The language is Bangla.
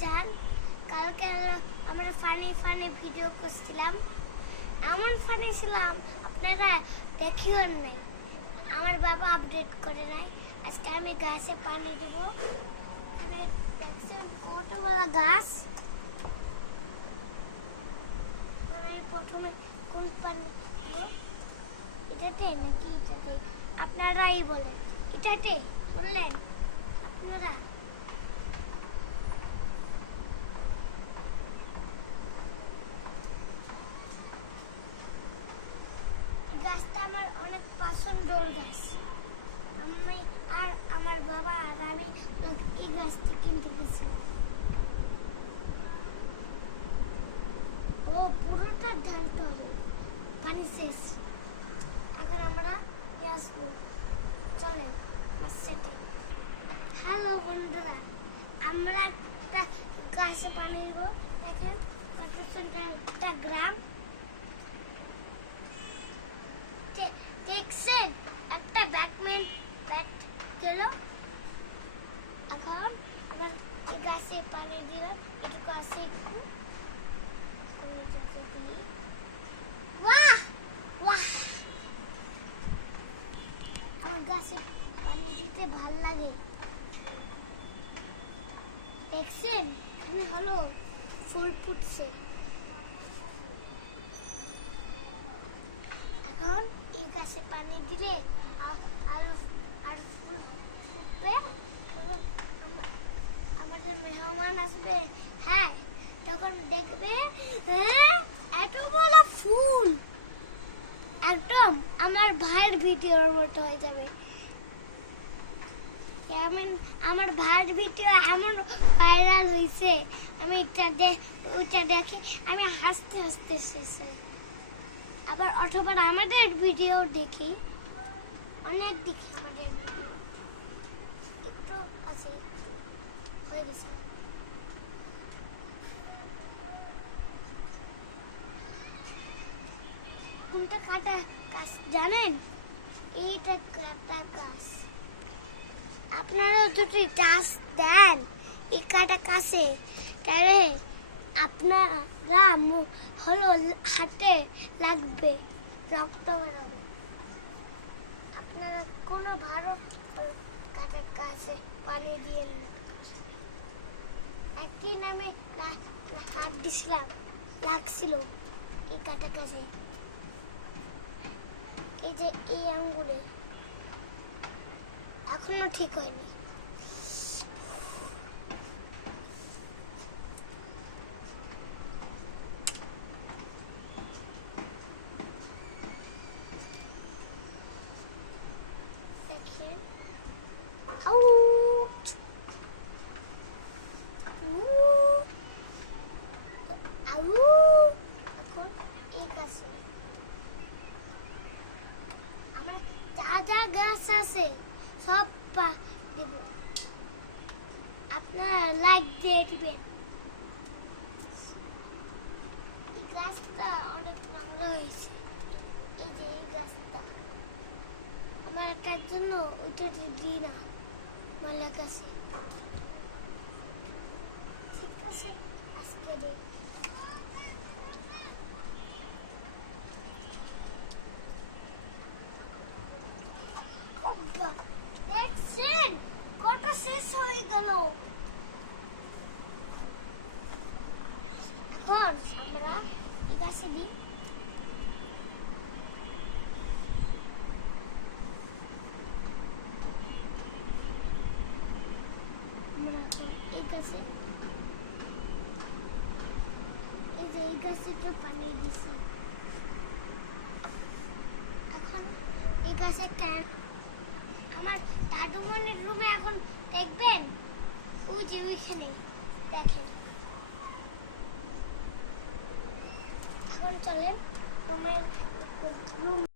যান। কালকে আমরা ফানি ভিডিও করছিলাম, এমন ফানি ছিলাম আপনারা দেখিও নাই। আমার বাবা আপডেট করে নাই। আজকে আমি গাছে পানি দেব। দেখছেন কতগুলো গাছ। আমি প্রথমে কোন পানি দেব, এটাতে নাকি এটাতে? আপনারাই বলেন। এটাতে বললেন আপনারা? গাছটা আমার অনেক পছন্দের গাছ। আমি আর আমার বাবা আর আমি এই গাছটা কিনতে গেছিলাম। ও পুরোটা ঢালতে হবে, পানি শেষ। এখন আমরা আসবো, চলেন আমার সাথে। হ্যালো বন্ধুরা, আমরা একটা গাছে পানি দেবো। দেখেন কত সুন্দর একটা গ্রাম। দেখছেন একটা ব্যাটম্যান ব্যাট গেল। এখন আবার এই গাছে পানি দিলাম, এটুকু আছে একটু। বাহ বাহ, আমার গাছে পানি দিতে ভাল লাগে। দেখছেন এখানে হলো ফুল ফুটছে। এখন এই গাছে পানি দিলে আর ফুল ফুটবে। আমাদের মেহমান আসবে, হ্যাঁ, তখন দেখবে এত বড় ফুল, একদম আমার ভাইয়ের ভিডিওর মতো হয়ে যাবে। আমার ভাইয়ের ভিডিও এমন ভাইরাল হয়েছে, আমি ওইটা দেখে আমি হাসতে হাসতে শেষ হই। আবার অথবা আমাদের ভিডিও দেখি, অনেক দেখি আমাদের ভিডিও। একটু আছে হয়ে গেছে। কোনটা কাটা গাছ জানেন? এইটা কাটা গাছ। আপনারা যদি চাষ দেন এই কাটা গাছে, তাহলে আপনারা হলো হাতে লাগবে, রক্ত বেরোবে। আপনারা কোনো ভালো কাটা গাছে পানি দিয়ে একদিন আমি হাত দিছিলাম, লাগছিল এই কাটা গাছে। এই যে এই আঙ্গুলে এখনো ঠিক হয়নি। দেখেন, এখন এই গাছে আমরা যা গাছ আছে সব দেব। আপনারা লাইক দিয়ে দিবেন। এই গাছটা অনেক নোংরা হয়েছে। এই যে এই গাছটা আমার একার জন্য ওইটা দিই না, মালা গাছে। ঠিক আছে, আজকে দিই। দেখছেন কত শেষ হয়ে গেল। এখন আমরা এই গাছে দিই। আমরা এখন এই গাছে, এই যে এই গাছে তো পানি দিছি। এখন এই গাছে আমার দাদুমনের রুমে এখন দেখবেন, ওই যে ওইখানে দেখেন। এখন চলেন আমার রুম।